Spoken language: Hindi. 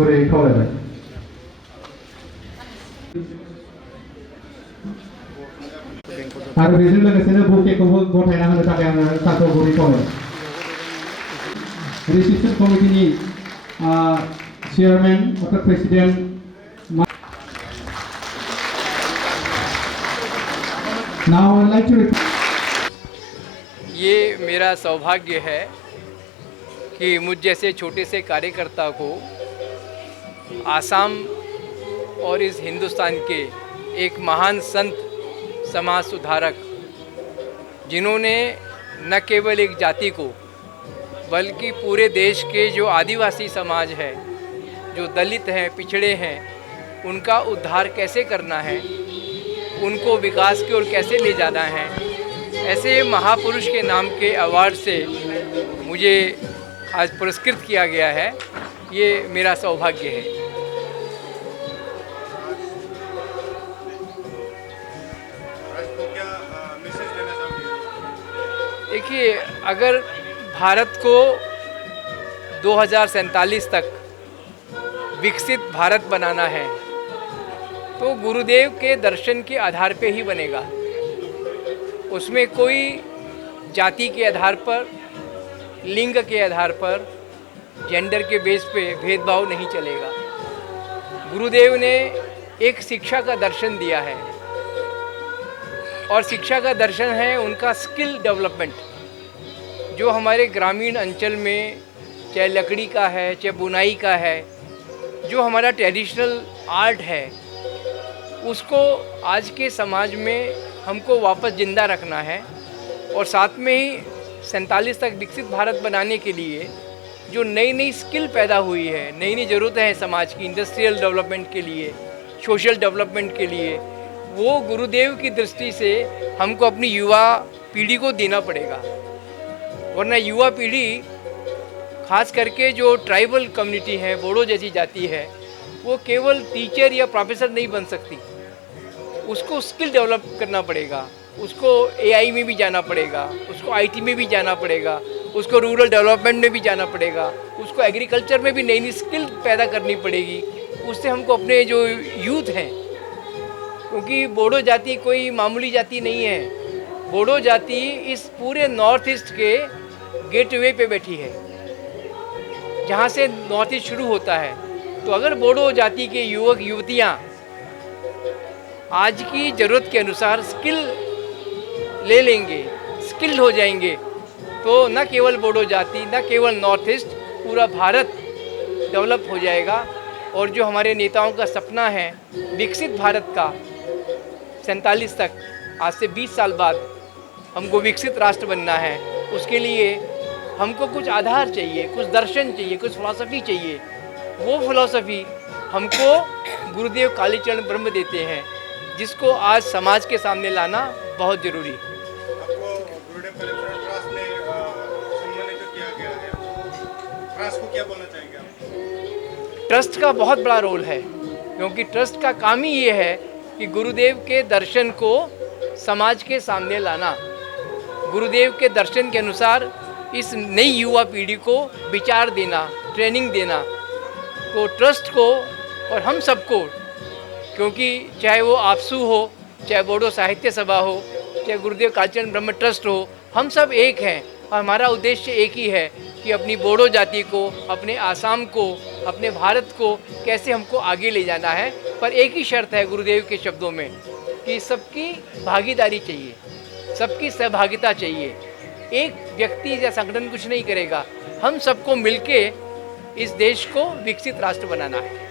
गुरै खावलायबाय। आरो बेजों लोगोसेनो बुकेखौबो गथायना होनो थाखाय आङो सारखौ गुरै खावलायबाय। रिसेपसन कमिटिनि चेयारमैन अर्थात president Now I would like to ये मेरा सौभाग्य है कि मुझ जैसे छोटे से कार्यकर्ता को आसाम और इस हिंदुस्तान के एक महान संत समाज सुधारक, जिन्होंने न केवल एक जाति को बल्कि पूरे देश के जो आदिवासी समाज है, जो दलित हैं, पिछड़े हैं, उनका उद्धार कैसे करना है, उनको विकास की ओर कैसे ले जाना है, ऐसे महापुरुष के नाम के अवार्ड से मुझे आज पुरस्कृत किया गया है। ये मेरा सौभाग्य है। देखिए, अगर भारत को 2047 तक विकसित भारत बनाना है तो गुरुदेव के दर्शन के आधार पे ही बनेगा। उसमें कोई जाति के आधार पर, लिंग के आधार पर, जेंडर के बेस पे भेदभाव नहीं चलेगा। गुरुदेव ने एक शिक्षा का दर्शन दिया है और शिक्षा का दर्शन है उनका स्किल डेवलपमेंट। जो हमारे ग्रामीण अंचल में चाहे लकड़ी का है, चाहे बुनाई का है, जो हमारा ट्रेडिशनल आर्ट है, उसको आज के समाज में हमको वापस जिंदा रखना है। और साथ में ही 47 तक विकसित भारत बनाने के लिए जो नई नई स्किल पैदा हुई है, नई नई ज़रूरतें हैं समाज की, इंडस्ट्रियल डेवलपमेंट के लिए, सोशल डेवलपमेंट के लिए, वो गुरुदेव की दृष्टि से हमको अपनी युवा पीढ़ी को देना पड़ेगा। वरना युवा पीढ़ी, खास करके जो ट्राइबल कम्युनिटी है, बोडो जैसी जाति है, वो केवल टीचर या प्रोफेसर नहीं बन सकती। उसको स्किल डेवलप करना पड़ेगा, उसको एआई में भी जाना पड़ेगा, उसको आईटी में भी जाना पड़ेगा, उसको रूरल डेवलपमेंट में भी जाना पड़ेगा, उसको एग्रीकल्चर में भी नई नई स्किल पैदा करनी पड़ेगी। उससे हमको अपने जो यूथ हैं, क्योंकि बोडो जाति कोई मामूली जाति नहीं है। बोडो जाति इस पूरे नॉर्थ ईस्ट के गेटवे पे बैठी है, जहाँ से नॉर्थ ईस्ट शुरू होता है। तो अगर बोडो जाति के युवक युवतियाँ आज की ज़रूरत के अनुसार स्किल ले लेंगे, स्किल्ड हो जाएंगे, तो न केवल बोडो जाति, न केवल नॉर्थ ईस्ट, पूरा भारत डेवलप हो जाएगा। और जो हमारे नेताओं का सपना है विकसित भारत का, 47 तक, आज से 20 साल बाद हमको विकसित राष्ट्र बनना है, उसके लिए हमको कुछ आधार चाहिए, कुछ दर्शन चाहिए, कुछ फिलॉसफी चाहिए। वो फिलॉसफी हमको गुरुदेव कालीचरण ब्रह्म देते हैं, जिसको आज समाज के सामने लाना बहुत ज़रूरी है। आपको गुरुदेव कालीचरण ट्रस्ट ने सम्मानित किया गया है, ट्रस्ट को क्या बोलना चाहेंगे आप? ट्रस्ट का बहुत बड़ा रोल है, क्योंकि ट्रस्ट का काम ही ये है कि गुरुदेव के दर्शन को समाज के सामने लाना, गुरुदेव के दर्शन के अनुसार इस नई युवा पीढ़ी को विचार देना, ट्रेनिंग देना। तो ट्रस्ट को और हम सबको, क्योंकि चाहे वो आपसू हो, चाहे बोडो साहित्य सभा हो, चाहे गुरुदेव कालीचरण ब्रह्म ट्रस्ट हो, हम सब एक हैं और हमारा उद्देश्य एक ही है कि अपनी बोडो जाति को, अपने आसाम को, अपने भारत को कैसे हमको आगे ले जाना है। पर एक ही शर्त है गुरुदेव के शब्दों में कि सबकी भागीदारी चाहिए, सबकी सहभागिता चाहिए। एक व्यक्ति या संगठन कुछ नहीं करेगा, हम सबको मिलके इस देश को विकसित राष्ट्र बनाना है।